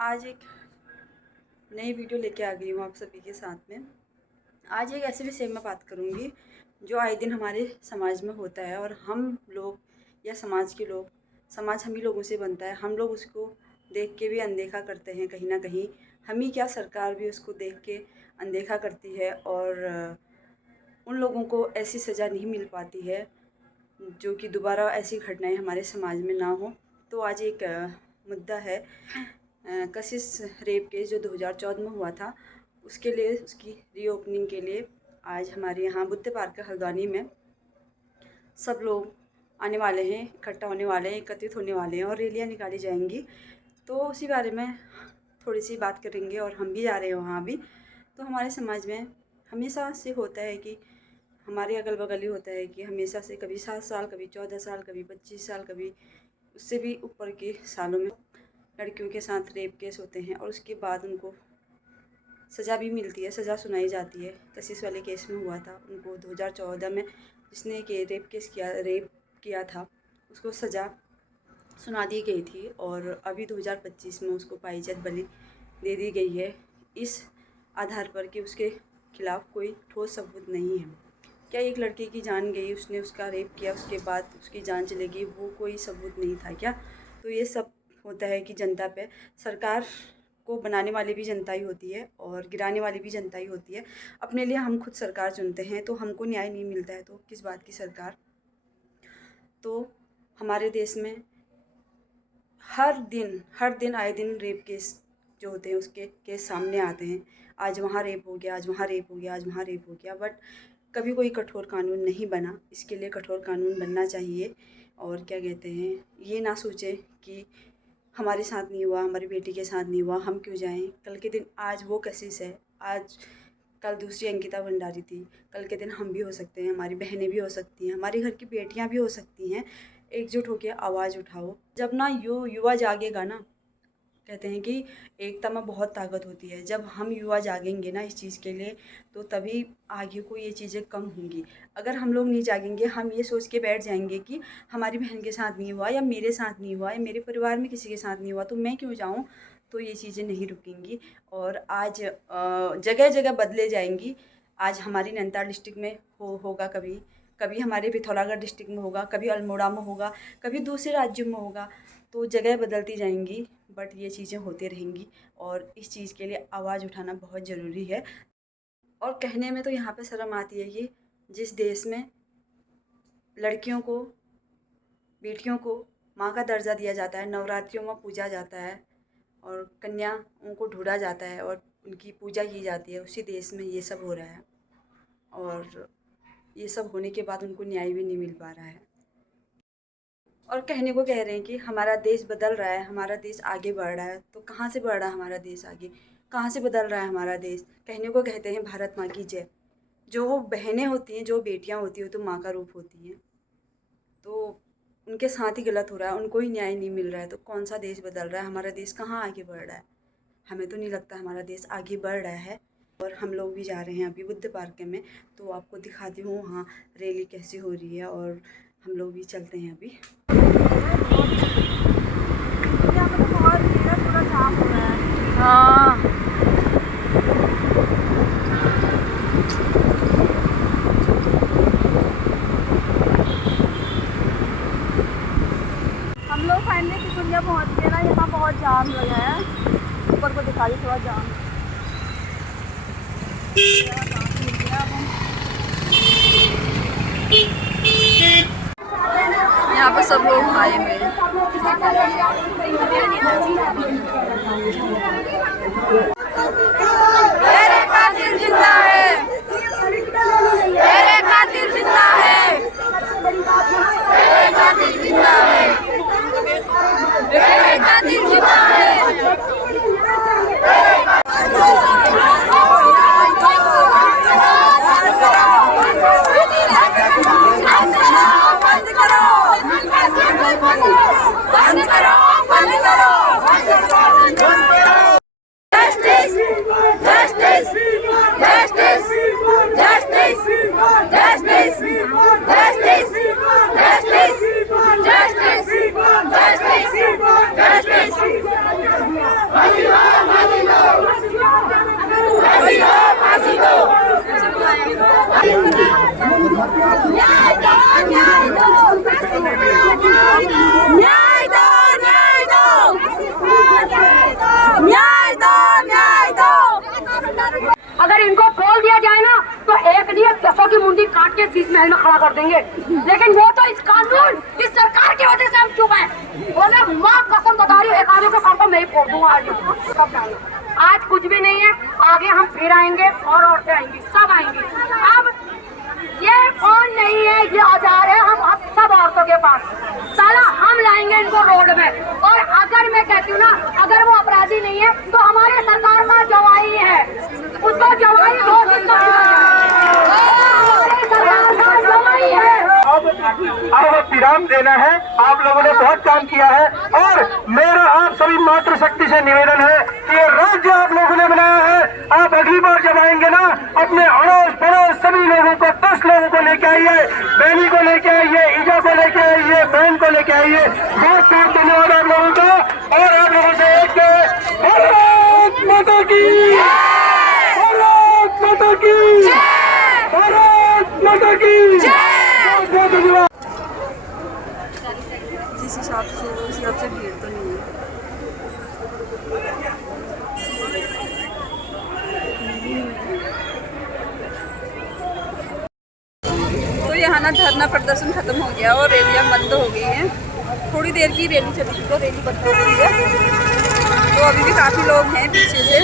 आज एक नई वीडियो लेके आ गई हूँ आप सभी के साथ में। आज एक ऐसे विषय में बात करूँगी जो आए दिन हमारे समाज में होता है और हम लोग या समाज के लोग, समाज हम ही लोगों से बनता है, हम लोग उसको देख के भी अनदेखा करते हैं कहीं ना कहीं। हम ही क्या, सरकार भी उसको देख के अनदेखा करती है और उन लोगों को ऐसी सज़ा नहीं मिल पाती है जो कि दोबारा ऐसी घटनाएं हमारे समाज में ना हो। तो आज एक मुद्दा है कशिश रेप केस जो 2014 में हुआ था, उसके लिए, उसकी रीओपनिंग के लिए आज हमारे यहाँ बुद्ध पार्क हल्द्वानी में सब लोग आने वाले हैं, इकट्ठा होने वाले हैं, एकत्रित होने वाले हैं और रैलियाँ निकाली जाएंगी। तो उसी बारे में थोड़ी सी बात करेंगे और हम भी जा रहे हैं वहाँ भी। तो हमारे समाज में हमेशा से होता है कि हमारे अगल बगल ही होता है कि हमेशा से कभी 7 साल, कभी 14 साल, कभी 25 साल, कभी उससे भी ऊपर के सालों में लड़कियों के साथ रेप केस होते हैं और उसके बाद उनको सज़ा भी मिलती है, सज़ा सुनाई जाती है। कशिश वाले केस में हुआ था, उनको 2014 में जिसने कि रेप किया था उसको सज़ा सुना दी गई थी और अभी 2025 में उसको पाइज़्ज़त बरी दे दी गई है, इस आधार पर कि उसके खिलाफ़ कोई ठोस सबूत नहीं है। क्या एक लड़की की जान गई, उसने उसका रेप किया, उसके बाद उसकी जान चली गई, वो कोई सबूत नहीं था क्या? तो ये सब होता है कि जनता पे, सरकार को बनाने वाली भी जनता ही होती है और गिराने वाली भी जनता ही होती है। अपने लिए हम खुद सरकार चुनते हैं तो हमको न्याय नहीं मिलता है तो किस बात की सरकार। तो हमारे देश में हर दिन आए दिन रेप केस जो होते हैं उसके केस सामने आते हैं। आज वहाँ रेप हो गया, आज वहाँ रेप हो गया, आज वहाँ रेप हो गया, बट कभी कोई कठोर कानून नहीं बना। इसके लिए कठोर कानून बनना चाहिए और क्या कहते हैं, ये ना सोचें कि हमारे साथ नहीं हुआ, हमारी बेटी के साथ नहीं हुआ, हम क्यों जाएं। कल के दिन आज वो कशिश है, आज कल दूसरी अंकिता भंडारी थी, कल के दिन हम भी हो सकते हैं, हमारी बहनें भी हो सकती हैं, हमारी घर की बेटियां भी हो सकती हैं। एकजुट होकर आवाज़ उठाओ। जब ना युवा जागेगा ना, कहते हैं कि एकता में बहुत ताकत होती है। जब हम युवा जागेंगे ना इस चीज़ के लिए, तो तभी आगे को ये चीज़ें कम होंगी। अगर हम लोग नहीं जागेंगे, हम ये सोच के बैठ जाएंगे कि हमारी बहन के साथ नहीं हुआ या मेरे साथ नहीं हुआ या मेरे परिवार में किसी के साथ नहीं हुआ तो मैं क्यों जाऊँ, तो ये चीज़ें नहीं रुकेंगी और आज जगह जगह बदले जाएंगी। आज हमारी नैनीताल डिस्ट्रिक्ट में होगा, कभी हमारे पिथौरागढ़ डिस्ट्रिक्ट में होगा, कभी अल्मोड़ा में होगा, कभी दूसरे राज्यों में होगा। तो जगह बदलती जाएंगी, बट ये चीज़ें होती रहेंगी और इस चीज़ के लिए आवाज़ उठाना बहुत ज़रूरी है। और कहने में तो यहाँ पे शर्म आती है कि जिस देश में लड़कियों को, बेटियों को माँ का दर्जा दिया जाता है, नवरात्रियों में पूजा जाता है और कन्याओं को ढूंढा जाता है और उनकी पूजा की जाती है, उसी देश में ये सब हो रहा है और ये सब होने के बाद उनको न्याय भी नहीं मिल पा रहा है। और कहने को कह रहे हैं कि हमारा देश बदल रहा है, हमारा देश आगे बढ़ रहा है। तो कहाँ से बढ़ रहा है हमारा देश आगे, कहाँ से बदल रहा है हमारा देश? कहने को कहते हैं भारत माँ की जय। जो बहनें होती हैं, जो बेटियाँ होती हैं, तो माँ का रूप होती हैं, तो उनके साथ ही गलत हो रहा है, उनको ही न्याय नहीं मिल रहा है। तो कौन सा देश बदल रहा है, हमारा देश कहाँ आगे बढ़ रहा है? हमें तो नहीं लगता हमारा देश आगे बढ़ रहा है। और हम लोग भी जा रहे हैं अभी बुद्ध पार्क में, तो आपको दिखाती हूँ वहाँ रैली कैसी हो रही है और हम लोग भी चलते हैं अभी। यहाँ पर तो बहुत पूरा जाम हो रहा है। हाँ, हम लोग फाइनली किशुनिया पहुँच गए ना। यहाँ बहुत जाम लगा है, ऊपर को दिखा दी थोड़ा जाम। यहाँ पर सब लोग आए हुए हैं। मेरे कातिल जिंदा है, मेरे कातिल जिंदा है, मेरे कातिल जिंदा है, मेरे कातिल जिंदा है। की मुंडी काट के शीश महल में खड़ा कर देंगे। लेकिन वो तो इस कानून, इस सरकार की वजह से हम चुप हैं। बोले माँ कसम बता रही हूँ, एक आदमी के सर पर मैं ही फोड़ दूंगा आज। सब डालना आज कुछ भी नहीं है, आगे हम फिर आएंगे और औरतें आएंगी, सब आएंगी। अब ये कौन नहीं है, ये औजार है हम अब सब औरतों के पास। साला हम लाएंगे इनको रोड में। और अगर मैं कहती हूँ ना, अगर वो अपराधी नहीं है तो हमारे सरकार में जवाई है, उसको जवाई घोषित कर दिया जाए। हमारे सरकार में जवाई है। अब विराम देना है। आप लोगों ने बहुत काम किया है और मेरा आप सभी मातृशक्ति से निवेदन है कि ये राज्य आप लोगों ने बनाया है, आप अगली बार जब आएंगे ना, अपने अड़ोस पड़ोस सभी लोगों को, 10 लोगों को लेके आइए, बहनी को लेके आइए, ईजा को लेके आइए, बहन को लेके आइए। बहुत बहुत धन्यवाद आप लोगों का। और आप लोगों से एक भारत माता की, भारत माता की, भारत माता की। बहुत धन्यवाद। जिस हिसाब से उस हिसाब से भीड़ तो नहीं है। तो यहाँ ना धरना प्रदर्शन खत्म हो गया और रैलियाँ बंद हो गई हैं। थोड़ी देर की रैली चली थी तो रैली बंद हो गई है। तो अभी भी काफ़ी लोग हैं पीछे से।